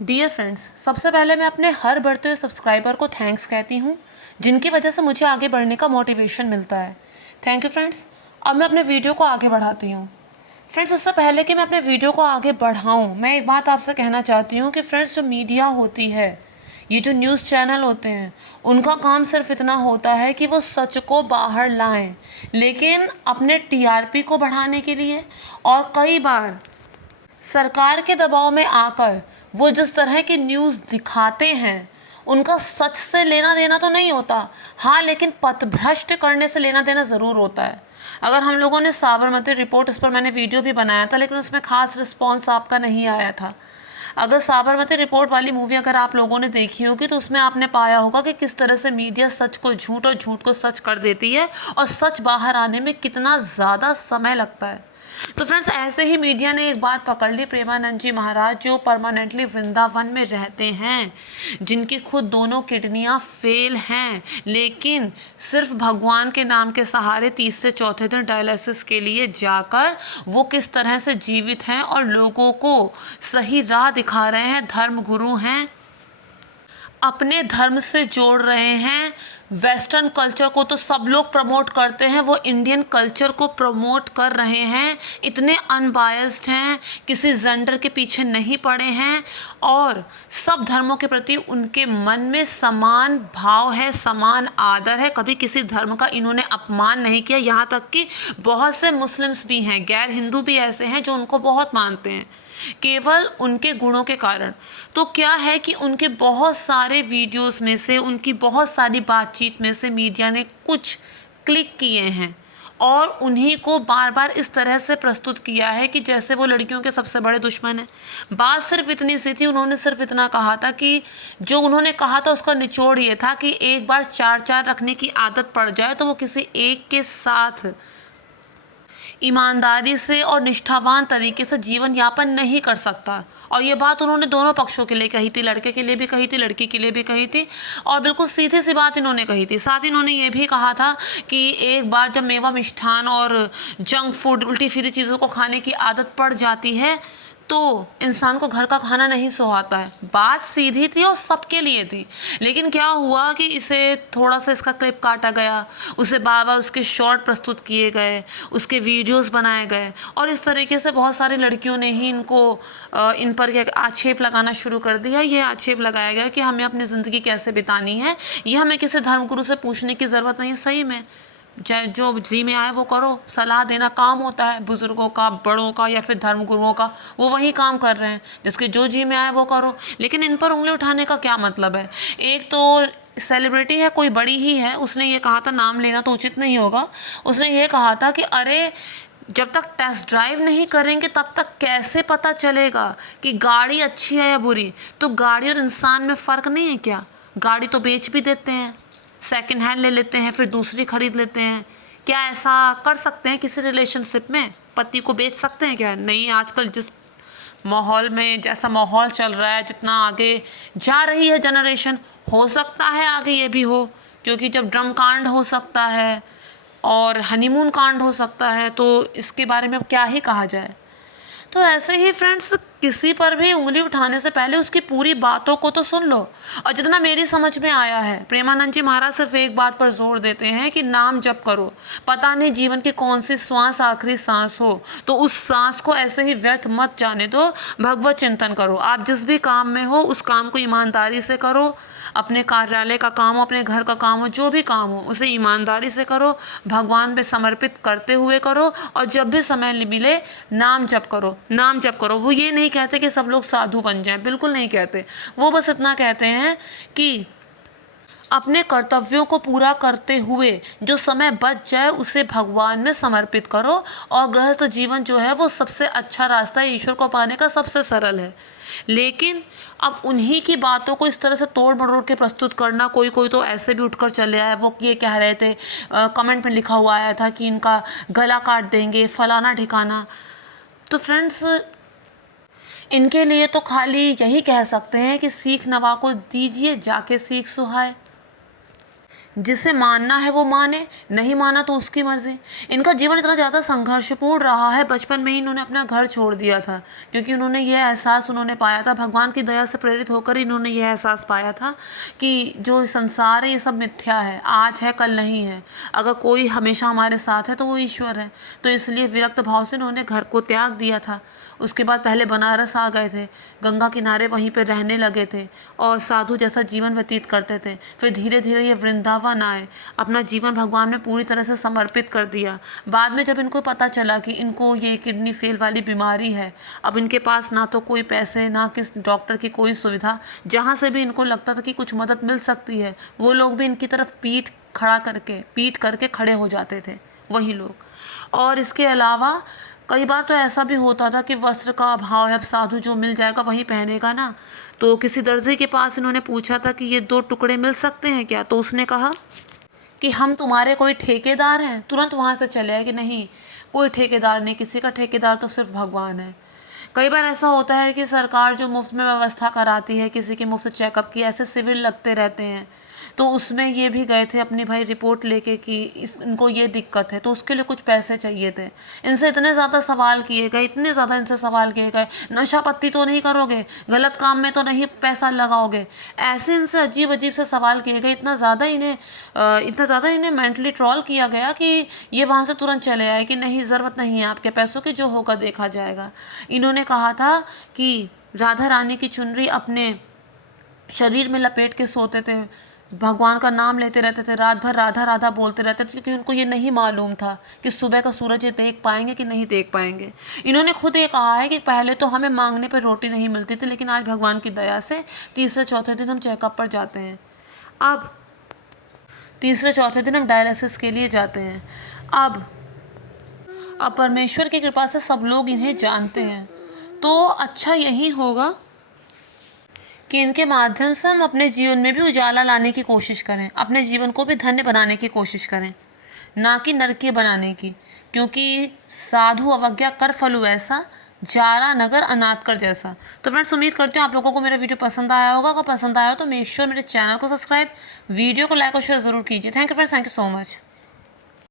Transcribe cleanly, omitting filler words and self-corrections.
Dear friends, सबसे पहले मैं अपने हर बढ़ते हुए सब्सक्राइबर को थैंक्स कहती हूँ, जिनकी वजह से मुझे आगे बढ़ने का मोटिवेशन मिलता है। Thank you friends. अब मैं अपने वीडियो को आगे बढ़ाती हूँ। फ्रेंड्स, इससे पहले कि मैं अपने वीडियो को आगे बढ़ाऊँ, मैं एक बात आपसे कहना चाहती हूँ कि फ्रेंड्स, जो मीडिया होती है, ये जो न्यूज़ चैनल होते हैं, उनका काम सिर्फ इतना होता है कि वो सच को बाहर लाएं, लेकिन अपने टीआरपी को बढ़ाने के लिए और कई बार सरकार के दबाव में आकर वो जिस तरह की न्यूज़ दिखाते हैं, उनका सच से लेना देना तो नहीं होता। हाँ, लेकिन पथभ्रष्ट करने से लेना देना ज़रूर होता है। अगर हम लोगों ने साबरमती रिपोर्ट, इस पर मैंने वीडियो भी बनाया था, लेकिन उसमें ख़ास रिस्पॉन्स आपका नहीं आया था। अगर साबरमती रिपोर्ट वाली मूवी अगर आप लोगों ने देखी होगी, तो उसमें आपने पाया होगा कि किस तरह से मीडिया सच को झूठ और झूठ को सच कर देती है और सच बाहर आने में कितना ज़्यादा समय लगता है। तो फ्रेंड्स, ऐसे ही मीडिया ने एक बात पकड़ ली। प्रेमानंद जी महाराज, जो परमानेंटली वृंदावन में रहते हैं, जिनकी खुद दोनों किडनियां फेल हैं, लेकिन सिर्फ भगवान के नाम के सहारे तीसरे चौथे दिन डायलिसिस के लिए जाकर वो किस तरह से जीवित हैं और लोगों को सही राह दिखा रहे हैं। धर्म गुरु हैं, अपने धर्म से जोड़ रहे हैं। वेस्टर्न कल्चर को तो सब लोग प्रमोट करते हैं, वो इंडियन कल्चर को प्रमोट कर रहे हैं। इतने अनबायस्ड हैं, किसी जेंडर के पीछे नहीं पड़े हैं और सब धर्मों के प्रति उनके मन में समान भाव है, समान आदर है। कभी किसी धर्म का इन्होंने अपमान नहीं किया। यहाँ तक कि बहुत से मुस्लिम्स भी हैं, गैर हिंदू भी ऐसे हैं जो उनको बहुत मानते हैं, केवल उनके गुणों के कारण। तो क्या है कि उनके बहुत सारे वीडियोस में से, उनकी बहुत सारी बातचीत में से मीडिया ने कुछ क्लिक किए हैं और उन्हीं को बार बार इस तरह से प्रस्तुत किया है कि जैसे वो लड़कियों के सबसे बड़े दुश्मन हैं। बात सिर्फ इतनी सी थी, उन्होंने सिर्फ इतना कहा था कि जो उन्होंने कहा था उसका निचोड़ ये था कि एक बार चार चार रखने की आदत पड़ जाए तो वो किसी एक के साथ ईमानदारी से और निष्ठावान तरीके से जीवन यापन नहीं कर सकता। और ये बात उन्होंने दोनों पक्षों के लिए कही थी, लड़के के लिए भी कही थी, लड़की के लिए भी कही थी, और बिल्कुल सीधी सी बात इन्होंने कही थी। साथ ही इन्होंने ये भी कहा था कि एक बार जब मेवा मिष्ठान और जंक फूड, उल्टी फिरी चीज़ों को खाने की आदत पड़ जाती है तो इंसान को घर का खाना नहीं सुहाता है। बात सीधी थी और सबके लिए थी, लेकिन क्या हुआ कि इसे थोड़ा सा इसका क्लिप काटा गया, उसे बार बार उसके शॉर्ट प्रस्तुत किए गए, उसके वीडियोस बनाए गए और इस तरीके से बहुत सारी लड़कियों ने ही इन पर क्या आक्षेप लगाना शुरू कर दिया। ये आक्षेप लगाया गया कि हमें अपनी ज़िंदगी कैसे बितानी है, ये हमें किसी धर्मगुरु से पूछने की ज़रूरत नहीं है। सही में जो जी में आए वो करो, सलाह देना काम होता है बुज़ुर्गों का, बड़ों का या फिर धर्मगुरुओं का, वो वही काम कर रहे हैं, जिसके जो जी में आए वो करो। लेकिन इन पर उंगली उठाने का क्या मतलब है? एक तो सेलिब्रिटी है, कोई बड़ी ही है, उसने ये कहा था, नाम लेना तो उचित नहीं होगा, उसने ये कहा था कि अरे जब तक टेस्ट ड्राइव नहीं करेंगे तब तक कैसे पता चलेगा कि गाड़ी अच्छी है या बुरी? तो गाड़ी और इंसान में फ़र्क नहीं है क्या? गाड़ी तो बेच भी देते हैं, सेकंड हैंड ले लेते हैं, फिर दूसरी खरीद लेते हैं। क्या ऐसा कर सकते हैं किसी रिलेशनशिप में? पति को बेच सकते हैं क्या? नहीं। आजकल जिस माहौल में, जैसा माहौल चल रहा है, जितना आगे जा रही है जनरेशन, हो सकता है आगे ये भी हो, क्योंकि जब ड्रम कांड हो सकता है और हनीमून कांड हो सकता है तो इसके बारे में अब क्या ही कहा जाए। तो ऐसे ही फ्रेंड्स, किसी पर भी उंगली उठाने से पहले उसकी पूरी बातों को तो सुन लो। और जितना मेरी समझ में आया है, प्रेमानंद जी महाराज सिर्फ एक बात पर जोर देते हैं कि नाम जप करो। पता नहीं जीवन की कौन सी श्वास आखिरी सांस हो, तो उस सांस को ऐसे ही व्यर्थ मत जाने दो, भगवत चिंतन करो। आप जिस भी काम में हो उस काम को ईमानदारी से करो। अपने कार्यालय का काम हो, अपने घर का काम हो, जो भी काम हो उसे ईमानदारी से करो, भगवान पे समर्पित करते हुए करो। और जब भी समय मिले नाम जप करो, नाम जप करो। वो ये नहीं कहते कि सब लोग साधु बन जाएं, बिल्कुल नहीं कहते। वो बस इतना कहते हैं कि अपने कर्तव्यों को पूरा करते हुए जो समय बच जाए उसे भगवान में समर्पित करो। और गृहस्थ जीवन जो है वो सबसे अच्छा रास्ता है, ईश्वर को पाने का सबसे सरल है। लेकिन अब उन्हीं की बातों को इस तरह से तोड़ मरोड़ के प्रस्तुत करना, कोई कोई तो ऐसे भी उठकर चले आए, वो ये कह रहे थे, कमेंट में लिखा हुआ आया था कि इनका गला काट देंगे, फलाना ठिकाना। तो फ्रेंड्स, इनके लिए तो खाली यही कह सकते हैं कि सीख नवा को दीजिए जाके सीख सुहाए। जिसे मानना है वो माने, नहीं माना तो उसकी मर्जी। इनका जीवन इतना ज़्यादा संघर्षपूर्ण रहा है, बचपन में ही इन्होंने अपना घर छोड़ दिया था, क्योंकि उन्होंने ये एहसास पाया था, भगवान की दया से प्रेरित होकर इन्होंने ये एहसास पाया था कि जो संसार है ये सब मिथ्या है, आज है कल नहीं है, अगर कोई हमेशा हमारे साथ है तो वो ईश्वर है। तो इसलिए विरक्त भाव से उन्होंने घर को त्याग दिया था। उसके बाद पहले बनारस आ गए थे, गंगा किनारे वहीं पर रहने लगे थे और साधु जैसा जीवन व्यतीत करते थे। फिर धीरे धीरे ये वृंदावन आए, अपना जीवन भगवान में पूरी तरह से समर्पित कर दिया। बाद में जब इनको पता चला कि इनको ये किडनी फेल वाली बीमारी है, अब इनके पास ना तो कोई पैसे, ना किस डॉक्टर की कोई सुविधा, जहाँ से भी इनको लगता था कि कुछ मदद मिल सकती है, वो लोग भी इनकी तरफ पीट करके खड़े हो जाते थे, वही लोग। और इसके अलावा कई बार तो ऐसा भी होता था कि वस्त्र का अभाव है, अब साधु जो मिल जाएगा वही पहनेगा ना। तो किसी दर्जी के पास इन्होंने पूछा था कि ये 2 टुकड़े मिल सकते हैं क्या? तो उसने कहा कि हम तुम्हारे कोई ठेकेदार हैं? तुरंत वहाँ से चले आए कि नहीं, कोई ठेकेदार नहीं, किसी का ठेकेदार तो सिर्फ भगवान है। कई बार ऐसा होता है कि सरकार जो मुफ्त में व्यवस्था कराती है, किसी के मुफ्त चेकअप की, ऐसे शिविर लगते रहते हैं, तो उसमें ये भी गए थे अपनी भाई रिपोर्ट लेके कि इनको ये दिक्कत है, तो उसके लिए कुछ पैसे चाहिए थे। इनसे इतने ज़्यादा सवाल किए गए, इतने ज़्यादा इनसे सवाल किए गए, नशा पत्ती तो नहीं करोगे, गलत काम में तो नहीं पैसा लगाओगे, ऐसे इनसे अजीब अजीब से सवाल किए गए। इतना ज़्यादा इन्हें मेंटली ट्रॉल किया गया कि ये वहाँ से तुरंत चले आए कि नहीं, ज़रूरत नहीं है आपके पैसों की, जो होगा देखा जाएगा। इन्होंने कहा था कि राधा रानी की चुनरी अपने शरीर में लपेट के सोते थे, भगवान का नाम लेते रहते थे, रात भर राधा राधा बोलते रहते थे, क्योंकि उनको ये नहीं मालूम था कि सुबह का सूरज ये देख पाएंगे कि नहीं देख पाएंगे। इन्होंने खुद ये कहा है कि पहले तो हमें मांगने पर रोटी नहीं मिलती थी, लेकिन आज भगवान की दया से तीसरे चौथे दिन हम चेकअप पर जाते हैं। अब तीसरे चौथे दिन हम डायलिसिस के लिए जाते हैं। अब परमेश्वर की कृपा से सब लोग इन्हें जानते हैं, तो अच्छा यही होगा कि इनके माध्यम से हम अपने जीवन में भी उजाला लाने की कोशिश करें, अपने जीवन को भी धन्य बनाने की कोशिश करें, ना कि नरकीय बनाने की। क्योंकि साधु अवज्ञा कर फलु ऐसा, जारा नगर अनाथ कर जैसा। तो फ्रेंड्स, उम्मीद करती हूँ आप लोगों को मेरा वीडियो पसंद आया होगा। अगर पसंद आया हो तो मेक श्योर मेरे चैनल को सब्सक्राइब, वीडियो को लाइक और शेयर ज़रूर कीजिए। Thank you friends, thank you so much.